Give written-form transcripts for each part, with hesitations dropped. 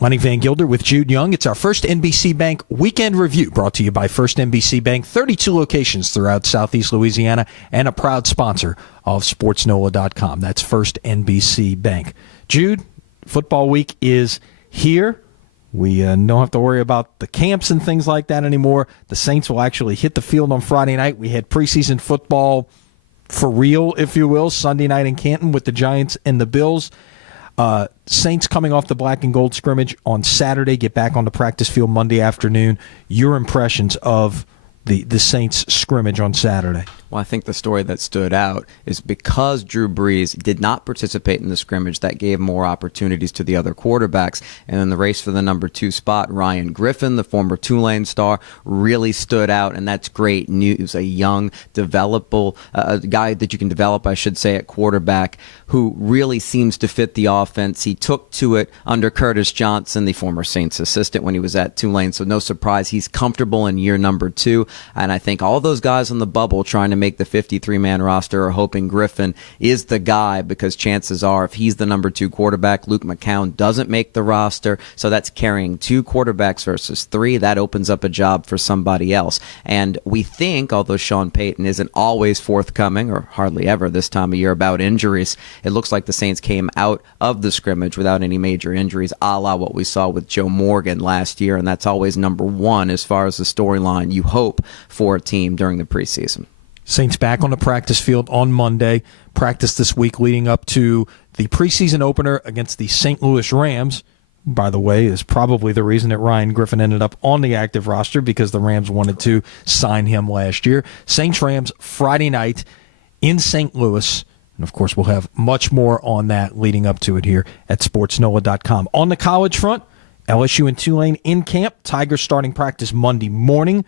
Lenny Vangilder with Jude Young. It's our first NBC Bank Weekend Review, brought to you by First NBC Bank, 32 locations throughout Southeast Louisiana, and a proud sponsor of SportsNola.com. That's First NBC Bank. Jude, football week is here. We don't have to worry about the camps and things like that anymore. The Saints will actually hit the field on Friday night. We had preseason football for real, if you will, Sunday night in Canton with the Giants and the Bills. Saints coming off the Black and Gold Scrimmage on Saturday, get back on the practice field Monday afternoon. Your impressions of the Saints scrimmage on Saturday? Well, I think the story that stood out is because Drew Brees did not participate in the scrimmage, that gave more opportunities to the other quarterbacks. And in the race for the number 2 spot, Ryan Griffin, the former Tulane star, really stood out, and that's great news. A young, developable guy that you can develop, I should say, at quarterback, who really seems to fit the offense. He took to it under Curtis Johnson, the former Saints assistant, when he was at Tulane, so no surprise he's comfortable in year number 2. And I think all those guys on the bubble trying to make the 53-man roster are hoping Griffin is the guy, because chances are if he's the number 2 quarterback, Luke McCown doesn't make the roster, so that's carrying 2 quarterbacks versus 3. That opens up a job for somebody else. And we think, although Sean Payton isn't always forthcoming, or hardly ever this time of year, about injuries, it looks like the Saints came out of the scrimmage without any major injuries, a la what we saw with Joe Morgan last year, and that's always number 1 as far as the storyline you hope for a team during the preseason. Saints back on the practice field on Monday. Practice this week leading up to the preseason opener against the St. Louis Rams. By the way, is probably the reason that Ryan Griffin ended up on the active roster, because the Rams wanted to sign him last year. Saints-Rams Friday night in St. Louis. And, of course, we'll have much more on that leading up to it here at SportsNola.com. On the college front, LSU and Tulane in camp. Tigers starting practice Monday morning.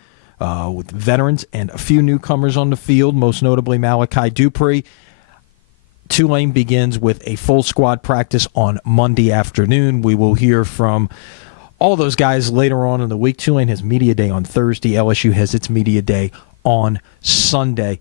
With veterans and a few newcomers on the field, most notably Malachi Dupree. Tulane begins with a full squad practice on Monday afternoon. We will hear from all those guys later on in the week. Tulane has media day on Thursday. LSU has its media day on Sunday.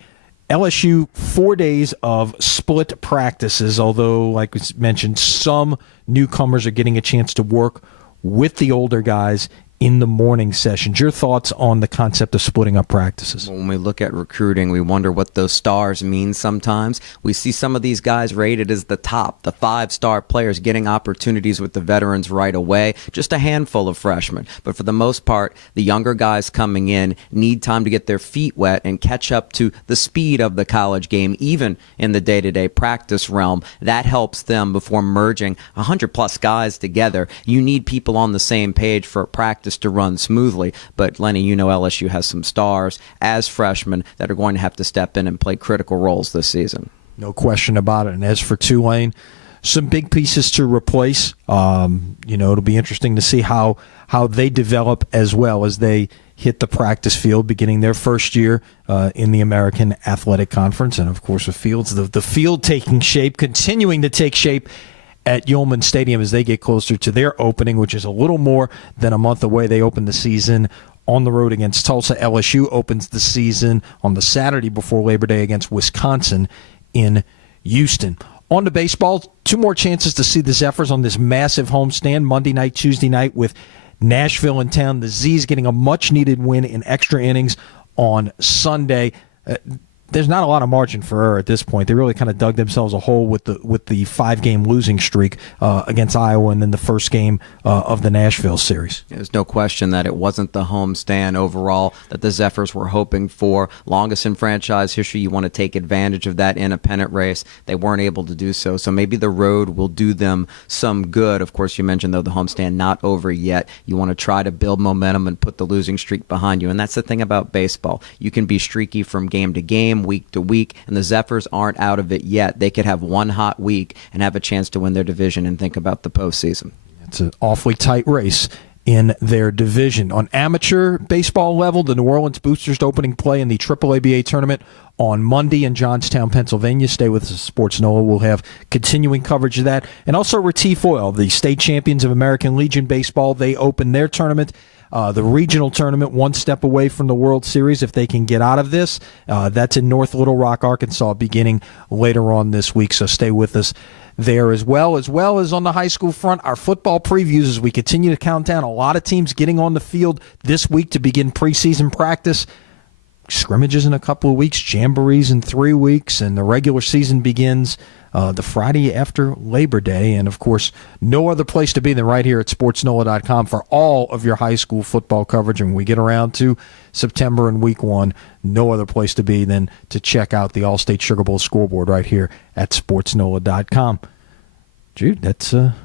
LSU, 4 days of split practices, although, like we mentioned, some newcomers are getting a chance to work with the older guys in the morning sessions. Your thoughts on the concept of splitting up practices? When we look at recruiting, we wonder what those stars mean sometimes. We see some of these guys rated as the top, the 5-star players getting opportunities with the veterans right away, just a handful of freshmen. But for the most part, the younger guys coming in need time to get their feet wet and catch up to the speed of the college game, even in the day-to-day practice realm. That helps them before merging 100-plus guys together. You need people on the same page for practice to run smoothly. But Lenny, you know LSU has some stars as freshmen that are going to have to step in and play critical roles this season. No question about it. And as for Tulane, some big pieces to replace. It'll be interesting to see how they develop as well as they hit the practice field, beginning their first year in the American Athletic Conference. And, of course, the field taking shape, continuing to take shape at Yulman Stadium as they get closer to their opening, which is a little more than a month away. They open the season on the road against Tulsa. LSU opens the season on the Saturday before Labor Day against Wisconsin in Houston. On to baseball, 2 more chances to see the Zephyrs on this massive homestand Monday night, Tuesday night with Nashville in town. The Z's getting a much-needed win in extra innings on Sunday. There's not a lot of margin for error at this point. They really kind of dug themselves a hole with the 5-game losing streak against Iowa and then the first game of the Nashville series. There's no question that it wasn't the homestand overall that the Zephyrs were hoping for. Longest in franchise history, you want to take advantage of that in a pennant race. They weren't able to do so, so maybe the road will do them some good. Of course, you mentioned, though, the homestand not over yet. You want to try to build momentum and put the losing streak behind you, and that's the thing about baseball. You can be streaky from game to game, week to week, and the Zephyrs aren't out of it yet. They could have one hot week and have a chance to win their division and think about the postseason. It's an awfully tight race in their division. On amateur baseball level, the New Orleans Boosters opening play in the AAABA tournament on Monday in Johnstown, Pennsylvania. Stay with us, Sports Nola. We'll have continuing coverage of that. And also Retief Oil, the state champions of American Legion Baseball. They open their tournament. The regional tournament, one step away from the World Series if they can get out of this. That's in North Little Rock, Arkansas, beginning later on this week, so stay with us there as well as on the high school front. Our football previews as we continue to count down. A lot of teams getting on the field this week to begin preseason practice. Scrimmages in a couple of weeks, jamborees in 3 weeks, and the regular season begins the Friday after Labor Day. And, of course, no other place to be than right here at sportsnola.com for all of your high school football coverage. And when we get around to September and week 1, no other place to be than to check out the All-State Sugar Bowl scoreboard right here at sportsnola.com. Jude, that's a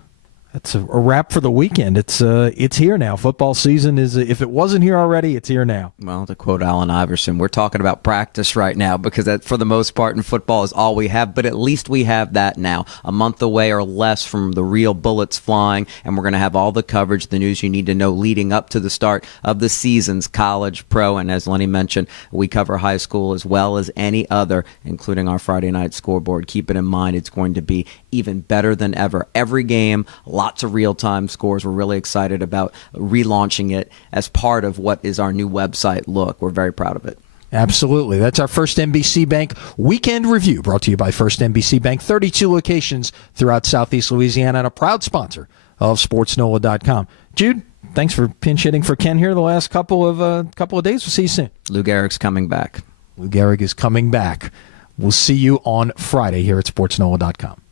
wrap for the weekend. It's here now. Football season is, if it wasn't here already, it's here now. Well, to quote Allen Iverson, we're talking about practice right now because that, for the most part in football, is all we have. But at least we have that now. A month away or less from the real bullets flying, and we're going to have all the coverage, the news you need to know leading up to the start of the seasons, college, pro, and as Lenny mentioned, we cover high school as well as any other, including our Friday night scoreboard. Keep it in mind, it's going to be even better than ever. Every game, lots of real-time scores. We're really excited about relaunching it as part of what is our new website look. We're very proud of it. Absolutely. That's our First NBC Bank Weekend Review, brought to you by First NBC Bank. 32 locations throughout Southeast Louisiana, and a proud sponsor of SportsNola.com. Jude, thanks for pinch hitting for Ken here the last couple of days. We'll see you soon. Lou Gehrig's coming back. Lou Gehrig is coming back. We'll see you on Friday here at SportsNola.com.